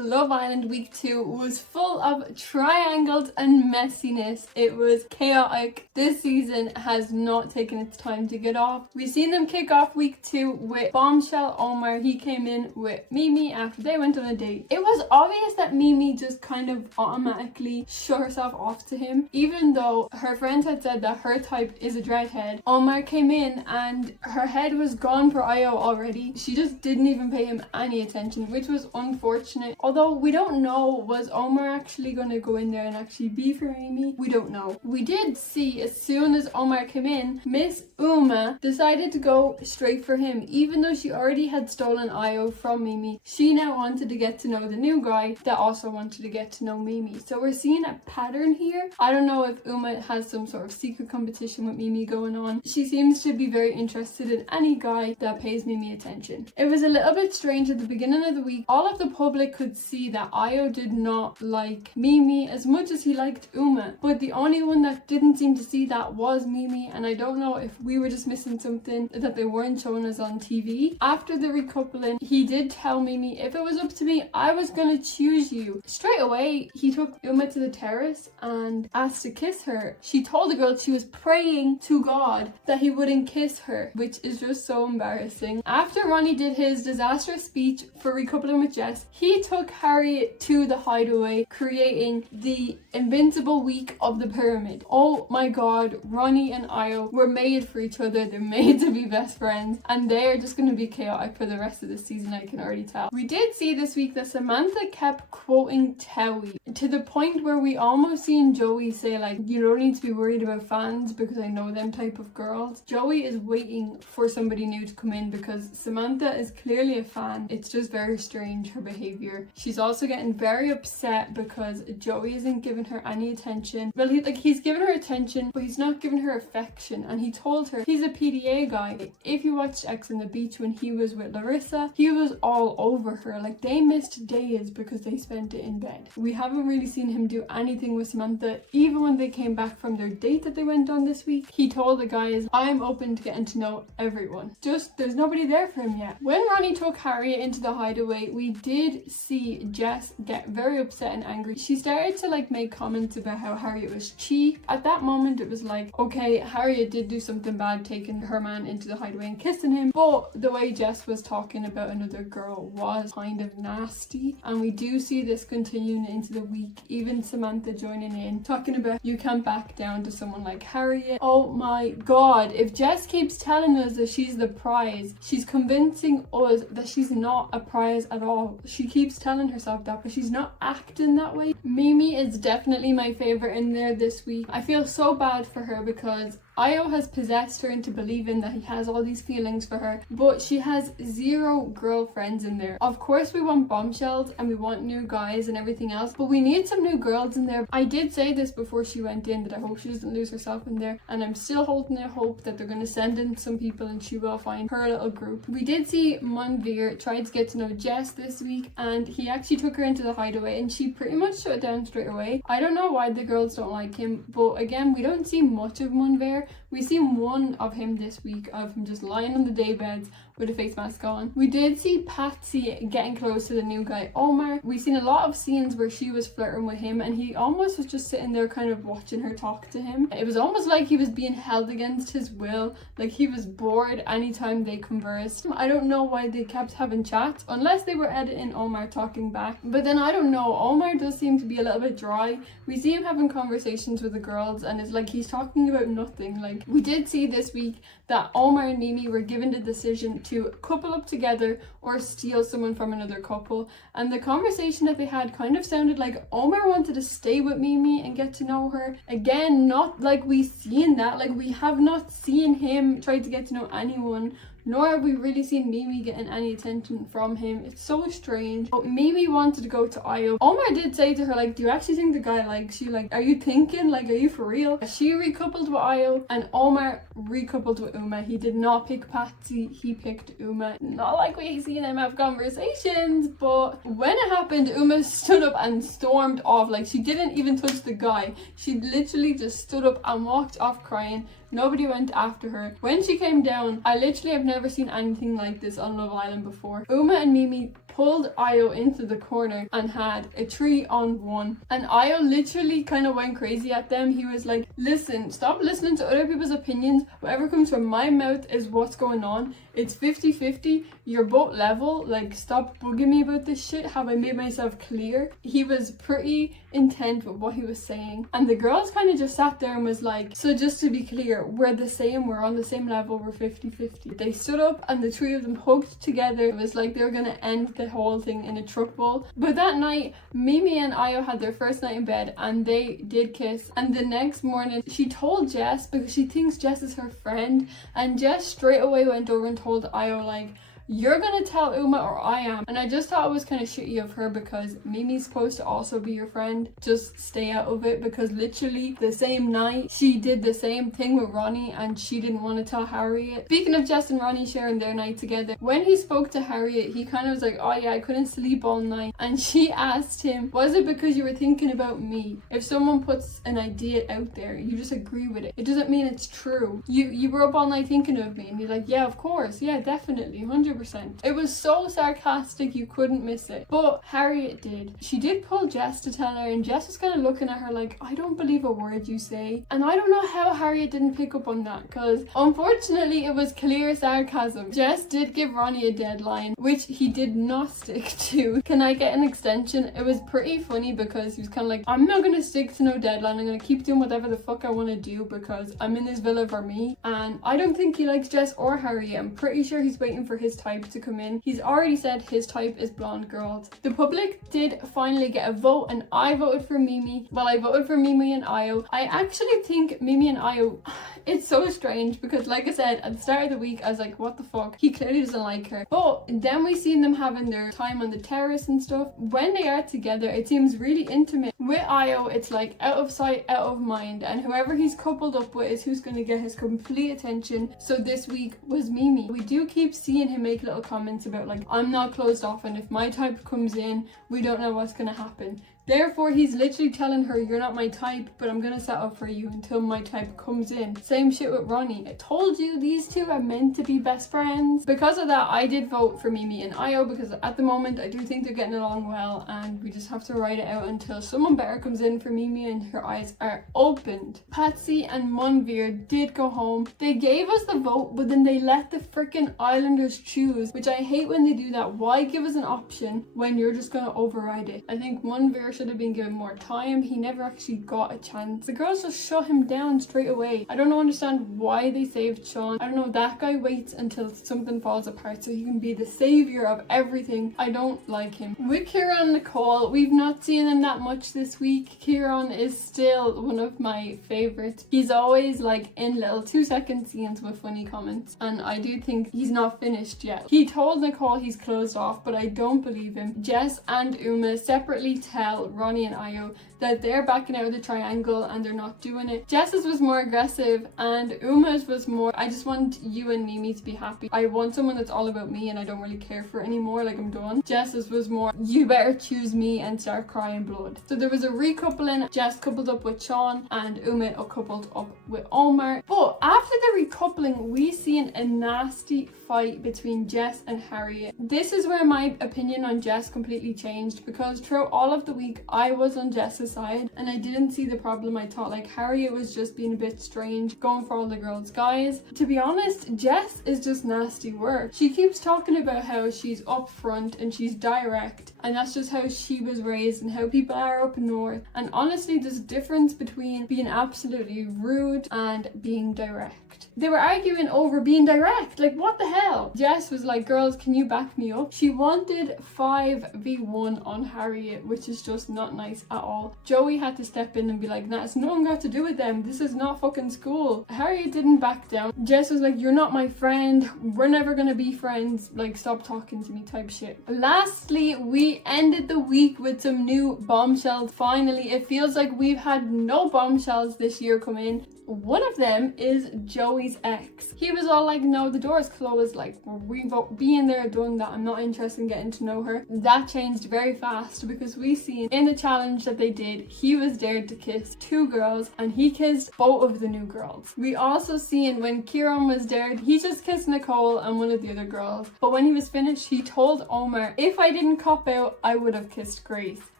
Love Island week 2 was full of triangles and messiness. It was chaotic. This season has not taken its time to get off. We've seen them kick off week 2 with bombshell Omar. He came in with Mimi after they went on a date. It was obvious that Mimi just kind of automatically shut herself off to him, even though her friends had said that her type is a dreadhead. Omar came in and her head was gone for Ayo already. She just didn't even pay him any attention, which was unfortunate. Although we don't know, was Omar actually going to go in there and actually be for Mimi? We don't know. We did see as soon as Omar came in, Miss Uma decided to go straight for him. Even though she already had stolen Ayo from Mimi, she now wanted to get to know the new guy that also wanted to get to know Mimi. So we're seeing a pattern here. I don't know if Uma has some sort of secret competition with Mimi going on. She seems to be very interested in any guy that pays Mimi attention. It was a little bit strange at the beginning of the week. All of the public could see that Ayo did not like Mimi as much as he liked Uma, but the only one that didn't seem to see that was Mimi, and I don't know if we were just missing something that they weren't showing us on TV. After the recoupling, he did tell Mimi, if it was up to me, I was gonna choose you. Straight away, he took Uma to the terrace and asked to kiss her. She told the girl she was praying to God that he wouldn't kiss her, which is just so embarrassing. After Ronnie did his disastrous speech for recoupling with Jess, he took Harriet to the hideaway, creating the invincible week of the pyramid. Oh my god, Ronnie and Ayo were made for each other. They're made to be best friends, and they are just going to be chaotic for the rest of the season, I can already tell. We did see this week that Samantha kept quoting Towie to the point where we almost seen Joey say, like, you don't need to be worried about fans because I know them type of girls. Joey is waiting for somebody new to come in because Samantha is clearly a fan. It's just very strange, her behavior. She's also getting very upset because Joey isn't giving her any attention. Well, he's giving her attention, but he's not giving her affection. And he told her he's a PDA guy. If you watched X on the Beach when he was with Larissa, he was all over her. Like, they missed days because they spent it in bed. We haven't really seen him do anything with Samantha. Even when they came back from their date that they went on this week, he told the guys, I'm open to getting to know everyone. Just, there's nobody there for him yet. When Ronnie took Harriet into the hideaway, we did see Jess get very upset and angry. She started to make comments about how Harriet was cheap. At that moment, it was like, okay, Harriet did do something bad taking her man into the hideaway and kissing him, but the way Jess was talking about another girl was kind of nasty, and we do see this continuing into the week. Even Samantha joining in, talking about you can't back down to someone like Harriet. Oh my god, if Jess keeps telling us that she's the prize, she's convincing us that she's not a prize at all. She keeps telling herself that, but she's not acting that way. Mimi is definitely my favorite in there this week. I feel so bad for her because Ayo has possessed her into believing that he has all these feelings for her, but she has 0 girlfriends in there. Of course we want bombshells and we want new guys and everything else, but we need some new girls in there. I did say this before she went in, that I hope she doesn't lose herself in there, and I'm still holding out hope that they're going to send in some people and she will find her little group. We did see Manveer tried to get to know Jess this week, and he actually took her into the hideaway and she pretty much shut it down straight away. I don't know why the girls don't like him, but again, we don't see much of Manveer. We see one of him this week, of him just lying on the daybeds with a face mask on. We did see Patsy getting close to the new guy, Omar. We've seen a lot of scenes where she was flirting with him and he almost was just sitting there kind of watching her talk to him. It was almost like he was being held against his will, like he was bored anytime they conversed. I don't know why they kept having chats, unless they were editing Omar talking back. But then I don't know, Omar does seem to be a little bit dry. We see him having conversations with the girls and it's like he's talking about nothing. Like, we did see this week that Omar and Mimi were given the decision to couple up together or steal someone from another couple, and the conversation that they had kind of sounded like Omar wanted to stay with Mimi and get to know her. Again, not like we seen that, like we have not seen him try to get to know anyone, nor have we really seen Mimi getting any attention from him. It's so strange. But Mimi wanted to go to Ayo. Omar did say to her, like, do you actually think the guy likes you? Like, are you thinking? Like, are you for real? She recoupled with Ayo and Omar recoupled with Uma. He did not pick Patsy, he picked Uma. Not like we've seen him have conversations, but when it happened, Uma stood up and stormed off. Like, she didn't even touch the guy. She literally just stood up and walked off crying. Nobody went after her. When she came down, I literally have never seen anything like this on Love Island before. Uma and Mimi pulled Ayo into the corner and had a 3-on-1. And Ayo literally kind of went crazy at them. He was like, listen, stop listening to other people's opinions. Whatever comes from my mouth is what's going on. It's 50-50. You're both level. Like, stop bugging me about this shit. Have I made myself clear? He was pretty intent with what he was saying. And the girls kind of just sat there and was like, so just to be clear, we're the same. We're on the same level. We're 50-50. They stood up and the three of them hugged together. It was like they were going to end the whole thing in a truck ball. But that night, Mimi and Ayo had their first night in bed and they did kiss. And the next morning, she told Jess, because she thinks Jess is her friend, and Jess straight away went over and told Ayo, like, you're gonna tell Uma or I am. And I just thought it was kind of shitty of her, because Mimi's supposed to also be your friend. Just stay out of it, because literally the same night she did the same thing with Ronnie and she didn't want to tell Harriet. Speaking of Jess and Ronnie sharing their night together, when he spoke to Harriet, he kind of was like, oh yeah, I couldn't sleep all night. And she asked him, was it because you were thinking about me? If someone puts an idea out there, you just agree with it. It doesn't mean it's true. You were up all night thinking of me. And he's like, yeah, of course. Yeah, definitely. 100%. It was so sarcastic, you couldn't miss it. But Harriet did. She did pull Jess to tell her, and Jess was kind of looking at her like, I don't believe a word you say. And I don't know how Harriet didn't pick up on that, because unfortunately it was clear sarcasm. Jess did give Ronnie a deadline, which he did not stick to. Can I get an extension? It was pretty funny, because he was kind of like, I'm not going to stick to no deadline. I'm going to keep doing whatever the fuck I want to do, because I'm in this villa for me. And I don't think he likes Jess or Harriet. I'm pretty sure he's waiting for his type to come in. He's already said his type is blonde girls. The public did finally get a vote, and I voted for Mimi. Well, I voted for Mimi and Ayo. I actually think Mimi and Ayo, it's so strange, because like I said at the start of the week, I was like, what the fuck, he clearly doesn't like her. But then we seen them having their time on the terrace and stuff. When they are together, it seems really intimate. With Ayo, it's like out of sight, out of mind, and whoever he's coupled up with is who's going to get his complete attention. So this week was Mimi. We do keep seeing him make little comments about like, I'm not closed off, and if my type comes in, we don't know what's going to happen. Therefore, he's literally telling her, you're not my type, but I'm gonna set up for you until my type comes in. Same shit with Ronnie. I told you these two are meant to be best friends. Because of that, I did vote for Mimi and Ayo, because at the moment I do think they're getting along well, and we just have to ride it out until someone better comes in for Mimi and her eyes are opened. Patsy and Munveer did go home. They gave us the vote, but then they let the freaking Islanders choose, which I hate when they do that. Why give us an option when you're just gonna override it? I think Munveer should have been given more time. He never actually got a chance. The girls just shut him down straight away. I don't understand why they saved Sean. I don't know, that guy waits until something falls apart so he can be the savior of everything. I don't like him. With Kieran and Nicole, we've not seen them that much this week. Kieran is still one of my favorites. He's always like in little 2-second scenes with funny comments, and I do think he's not finished yet. He told Nicole he's closed off, but I don't believe him. Jess and Uma separately tell Ronnie and Ayo that they're backing out of the triangle and they're not doing it. Jess's was more aggressive and Uma's was more, I just want you and Mimi to be happy. I want someone that's all about me and I don't really care for it anymore, like I'm done. Jess's was more, you better choose me and start crying blood. So there was a recoupling. Jess coupled up with Sean and Uma coupled up with Omar. But after the recoupling, we seen a nasty fight between Jess and Harriet. This is where my opinion on Jess completely changed, because throughout all of the week I was on Jess's side and I didn't see the problem. I thought like Harriet was just being a bit strange, going for all the girls' guys. To be honest, Jess is just nasty work. She keeps talking about how she's upfront and she's direct, and that's just how she was raised and how people are up north. And honestly, there's a difference between being absolutely rude and being direct. They were arguing over being direct. Like, what the hell? Jess was like, girls, can you back me up? She wanted 5v1 on Harriet, which is just not nice at all. Joey had to step in and be like, nah, it's nothing got to do with them. This is not fucking school. Harriet didn't back down. Jess was like, you're not my friend. We're never gonna be friends. Like, stop talking to me type shit. Lastly, we We ended the week with some new bombshells. Finally, it feels like we've had no bombshells this year come in. One of them is Joey's ex. He was all like, no, the door is closed, like, we've been there, done that, I'm not interested in getting to know her. That changed very fast because we seen in the challenge that they did, he was dared to kiss 2 girls and he kissed both of the new girls. We also seen when Kieran was dared, he just kissed Nicole and one of the other girls. But when he was finished, he told Omar, if I didn't cop out, I would have kissed Grace.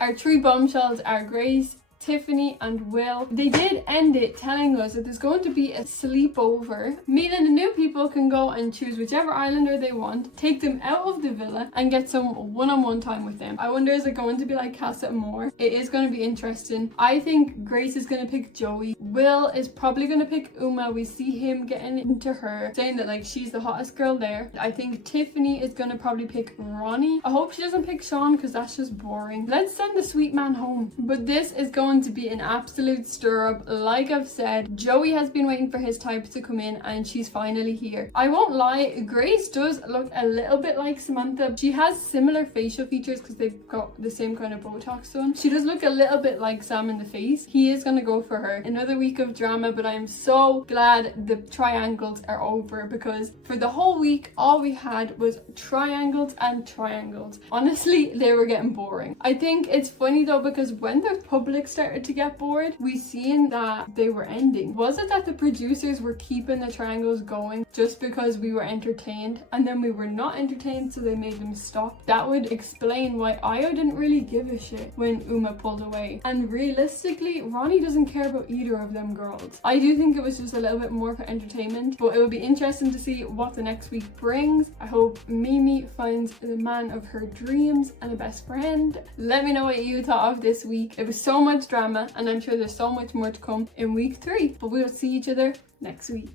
Our 3 bombshells are Grace, Tiffany and Will. They did end it telling us that there's going to be a sleepover, meaning the new people can go and choose whichever islander they want, take them out of the villa and get some one-on-one time with them. I wonder, is it going to be like Casa Amor? It is going to be interesting. I think Grace is going to pick Joey. Will is probably going to pick Uma. We see him getting into her, saying that like she's the hottest girl there. I think Tiffany is going to probably pick Ronnie. I hope she doesn't pick Sean because that's just boring. Let's send the sweet man home. But this is going to be an absolute stir up. Like I've said, Joey has been waiting for his type to come in and she's finally here. I won't lie, Grace does look a little bit like Samantha. She has similar facial features because they've got the same kind of Botox done. She does look a little bit like Sam in the face. He is going to go for her. Another week of drama, but I'm so glad the triangles are over because for the whole week all we had was triangles and triangles. Honestly, they were getting boring. I think it's funny though because when the public started to get bored, we seen that they were ending. Was it that the producers were keeping the triangles going just because we were entertained and then we were not entertained, so they made them stop? That would explain why Ayo didn't really give a shit when Uma pulled away. And realistically, Ronnie doesn't care about either of them girls. I do think it was just a little bit more for entertainment, but it will be interesting to see what the next week brings. I hope Mimi finds the man of her dreams and a best friend. Let me know what you thought of this week. It was so much drama and I'm sure there's so much more to come in week 3, but we'll see each other next week.